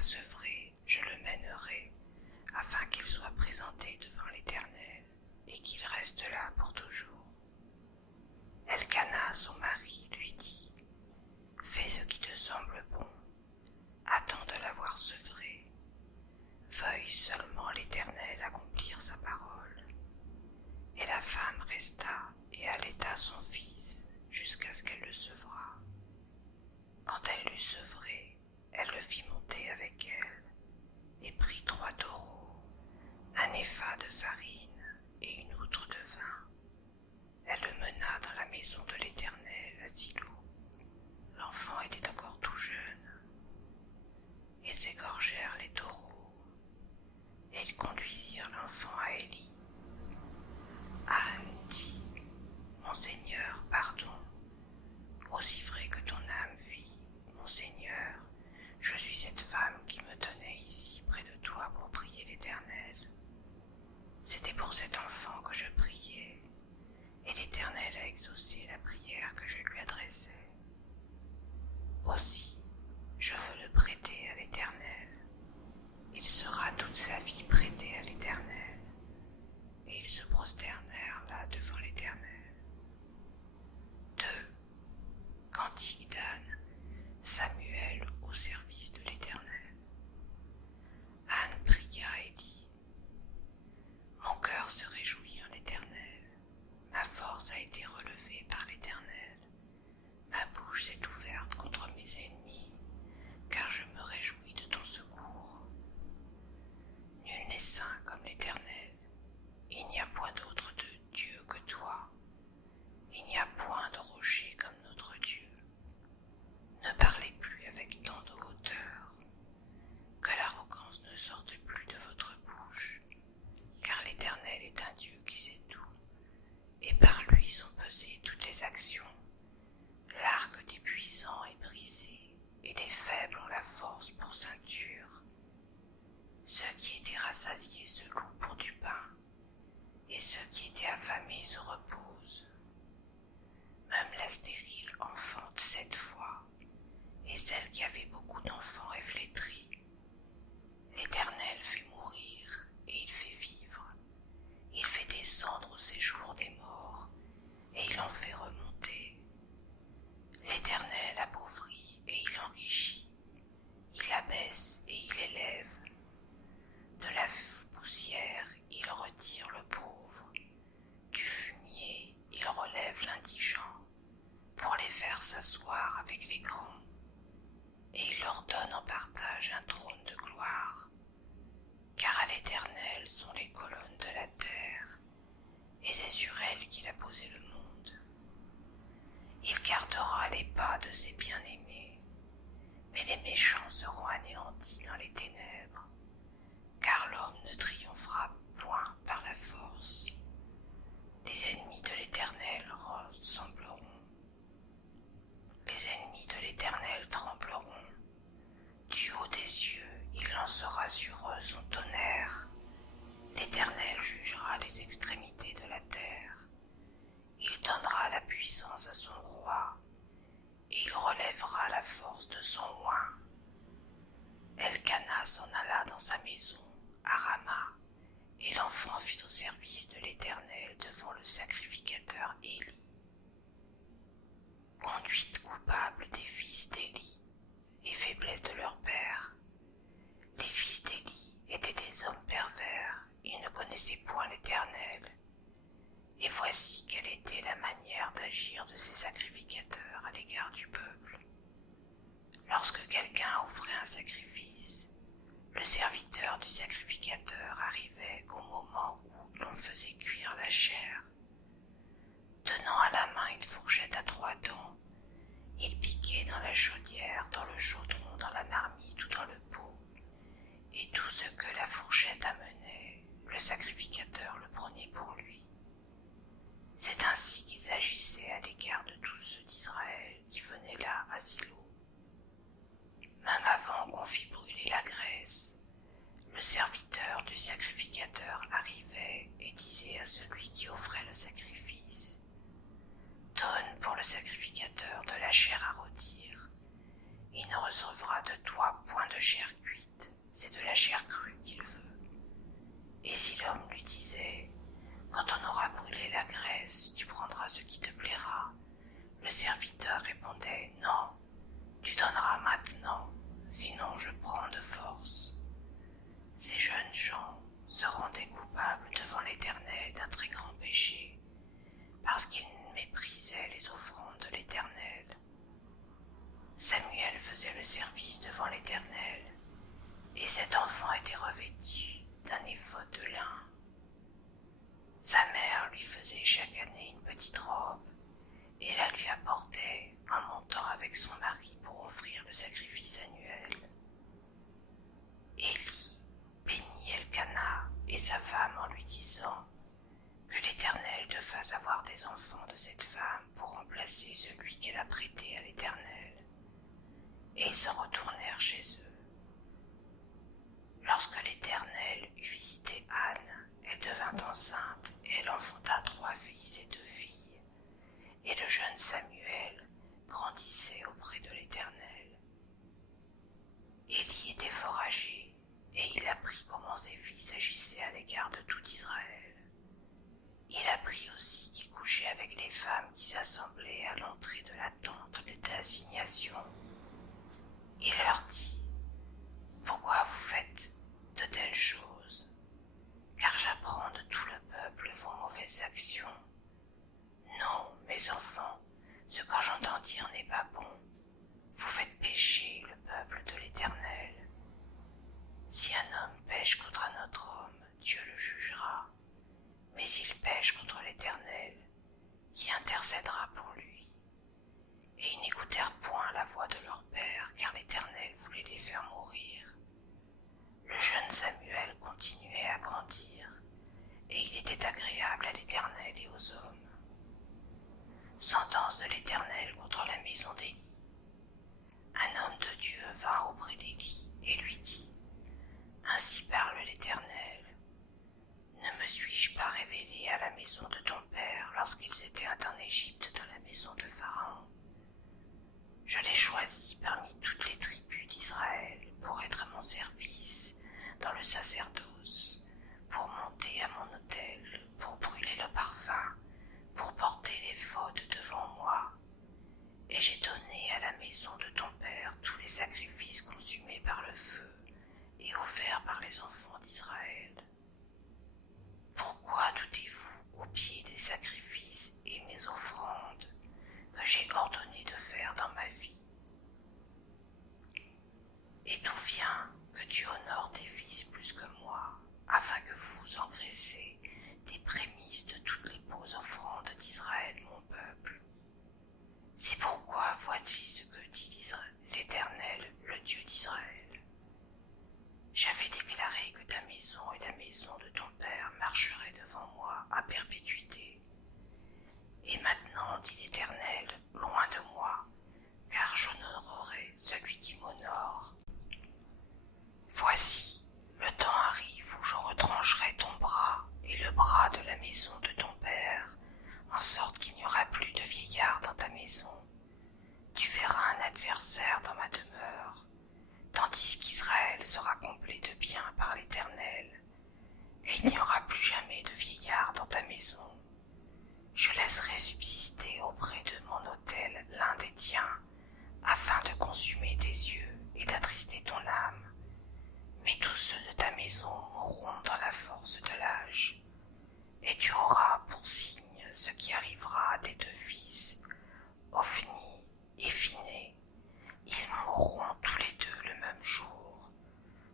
sevré, je le mènerai, afin qu'il soit présenté devant l'Éternel, et qu'il reste là pour toujours. Elkana, son mari, lui dit, « Fais ce qui te semble bon, attends de l'avoir sevré. Veuille seulement l'Éternel accomplir sa parole. » Et la femme resta et allaita son fils jusqu'à ce qu'elle le sevrât. Quand elle l'eut sevré, elle le fit monter avec elle, et prit 3 taureaux, un épha de farine et une outre de vin. Elle le mena dans la maison de l'Éternel à Silo. L'enfant était encore tout jeune. Ils égorgèrent les taureaux, et ils conduisirent l'enfant à Élie. Anne dit, « Mon Seigneur, pardon. Aussi vrai que ton âme vit, mon Seigneur, je suis cette femme qui me tenait ici près de toi pour prier l'Éternel. C'était pour cet enfant que je priais, et l'Éternel a exaucé la prière que je lui adressais. Aussi, je veux le prêter à l'Éternel. Il sera toute sa vie prêté à l'Éternel. » Et ils se prosternèrent là devant l'Éternel. 2. Cantique d'Anne, Samuel au service de l'Éternel. Anne pria et dit, « Mon cœur se réjouit en l'Éternel, ma force a été relevée par l'Éternel, ma bouche s'est ouverte contre mes ennemis, car je me réjouis de ton secours. Nul n'est saint comme l'Éternel, il n'y a point d'autre de Dieu que toi, il n'y a point de rocher comme notre Dieu. Ne parlez plus avec tant de hauteur, que l'arrogance ne sorte plus de votre bouche, car l'Éternel est un Dieu qui sait tout, et par lui sont pesées toutes les actions. L'arc des puissants est brisé, et les faibles ont la force pour ceinture. Ceux qui étaient rassasiés se louent pour du pain, et ceux qui étaient affamés se reposent. Même la stérile enfante 7 fois, et celle qui avait beaucoup d'enfants est flétrie. L'Éternel fait mourir, et il fait vivre. Il fait descendre au séjour des morts, et il en fait remonter. L'Éternel appauvrit, et il enrichit. Il abaisse, et il élève. De la poussière, il retire le pauvre. Du fumier, il relève l'indigent, pour les faire s'asseoir avec les grands. Et il leur donne en partage un trône de gloire. Car à l'Éternel sont les colonnes de la terre, et c'est sur elles qu'il a posé le monde. Il gardera les pas de ses bien-aimés, mais les méchants seront anéantis dans les ténèbres, car l'homme ne triomphera point par la force. Les ennemis de l'Éternel ressembleront. Les ennemis de l'Éternel trembleront. Du haut des cieux, il lancera sur eux son tonnerre. L'Éternel jugera les extrémités de la terre. Il donnera la puissance à son roi, et il relèvera la force de son oint. Elkana s'en alla dans sa maison, à Rama, et l'enfant fut au service de l'Éternel devant le sacrificateur Élie. Conduite coupable des fils d'Élie, et faiblesse de leur père. Les fils d'Élie étaient des hommes pervers, ils ne connaissaient point l'Éternel. Et voici quelle était la manière d'agir de ces sacrificateurs à l'égard du peuple. Lorsque quelqu'un offrait un sacrifice, le serviteur du sacrificateur arrivait au moment où l'on faisait cuire la chair. Tenant à la main une fourchette à 3 dents, il piquait dans la chaudière, dans le chaudron, dans la marmite ou dans le pot, et tout ce que la fourchette amenait, le sacrificateur le prenait pour lui. C'est ainsi qu'ils agissaient à l'égard de tous ceux d'Israël qui venaient là à Silo. Même avant qu'on fît brûler la graisse, le serviteur du sacrificateur arrivait et disait à celui qui offrait le sacrifice, « Donne pour le sacrificateur de la chair à rôtir. Il ne recevra de toi point de chair cuite, la chair crue qu'il veut. Et si l'homme lui disait « Quand on aura brûlé la graisse, tu prendras ce qui te plaira », le serviteur répondait « Non, tu donneras maintenant, sinon je prends de force. » Ces jeunes gens se rendaient coupables devant l'Éternel d'un très grand péché, parce qu'ils méprisaient les offrandes de l'Éternel. Samuel faisait le service devant l'Éternel, et cet enfant était revêtu d'un éphod de lin. Sa mère lui faisait chaque année une petite robe, et la lui apportait en montant avec son mari pour offrir le sacrifice annuel. Élie bénit Elkana et sa femme en lui disant que l'Éternel te fasse avoir des enfants de cette femme pour remplacer celui qu'elle a prêté à l'Éternel. Et ils se retournèrent chez eux. Lorsque l'Éternel eut visité Anne, elle devint enceinte et elle enfanta 3 fils et 2 filles. Et le jeune Samuel grandissait auprès de l'Éternel. Élie était fort âgé, et il apprit comment ses fils agissaient à l'égard de tout Israël. Il apprit aussi qu'il couchait avec les femmes qui s'assemblaient à l'entrée de la tente d'assignation. Il leur dit « Pourquoi vous faites de telles choses? Car j'apprends de tout le peuple vos mauvaises actions. Non, mes enfants, ce que j'entends dire n'est pas bon. Vous faites pécher le peuple de l'Éternel. Si un homme pêche contre un autre homme, Dieu le jugera. Mais s'il pêche contre l'Éternel, qui intercédera pour lui? Et ils n'écoutèrent point la voix de leur père, car l'Éternel voulait les faire mourir. Le jeune Samuel continuait à grandir, et il était agréable à l'Éternel et aux hommes. Sentence de l'Éternel contre la maison d'Élie. Un homme de Dieu vint auprès d'Élie et lui dit « Ainsi parle l'Éternel. Ne me suis-je pas révélé à la maison de ton père lorsqu'ils étaient en Égypte dans la maison de Pharaon? Je l'ai choisi parmi toutes les tribus d'Israël pour être à mon service dans le sacerdoce, pour monter à mon autel, pour brûler le parfum, pour porter l'éphod devant moi. Et j'ai donné à la maison de ton père tous les sacrifices consumés par le feu et offerts par les enfants d'Israël. Pourquoi doutez-vous au pied des sacrifices et mes offrandes que j'ai ordonné de faire dans ma vie? Et d'où vient que tu honores tes fils plus que moi, afin que vous engraissez des prémices de toutes les beaux offrandes d'Israël, mon peuple? C'est pourquoi voici ce que dit l'Éternel, le Dieu d'Israël. J'avais déclaré que ta maison et la maison de ton père marcheraient devant moi à perpétuité. Et maintenant, dit l'Éternel, loin de moi, car j'honorerai celui qui m'honore. Voici, le temps arrive où je retrancherai ton bras et le bras de la maison de ton père, en sorte qu'il n'y aura plus de vieillard dans ta maison. Tu verras un adversaire dans ma demeure, tandis qu'Israël sera comblé de bien par l'Éternel, et il n'y aura plus jamais de vieillard dans ta maison. Je laisserai subsister auprès de mon autel l'un des tiens, afin de consumer tes yeux et d'attrister ton âme. Mais tous ceux de ta maison mourront dans la force de l'âge, et tu auras pour signe ce qui arrivera à tes 2 fils, Ophni et Phiné. Ils mourront tous les 2 le même jour.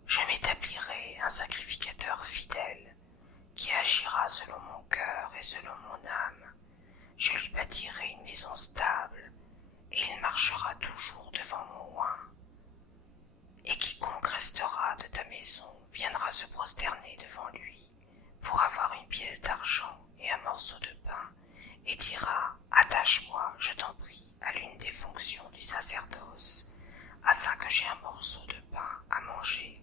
Je m'établirai un sacrificateur fidèle, qui agira selon mon cœur et selon mon âme. Je lui bâtirai une maison stable, et il marchera toujours devant mon oint. Et quiconque restera de ta maison viendra se prosterner devant lui, pour avoir une pièce d'argent et un morceau de pain, et dira « Attache-moi, je t'en prie, à l'une des fonctions du sacerdoce, afin que j'aie un morceau de pain à manger. »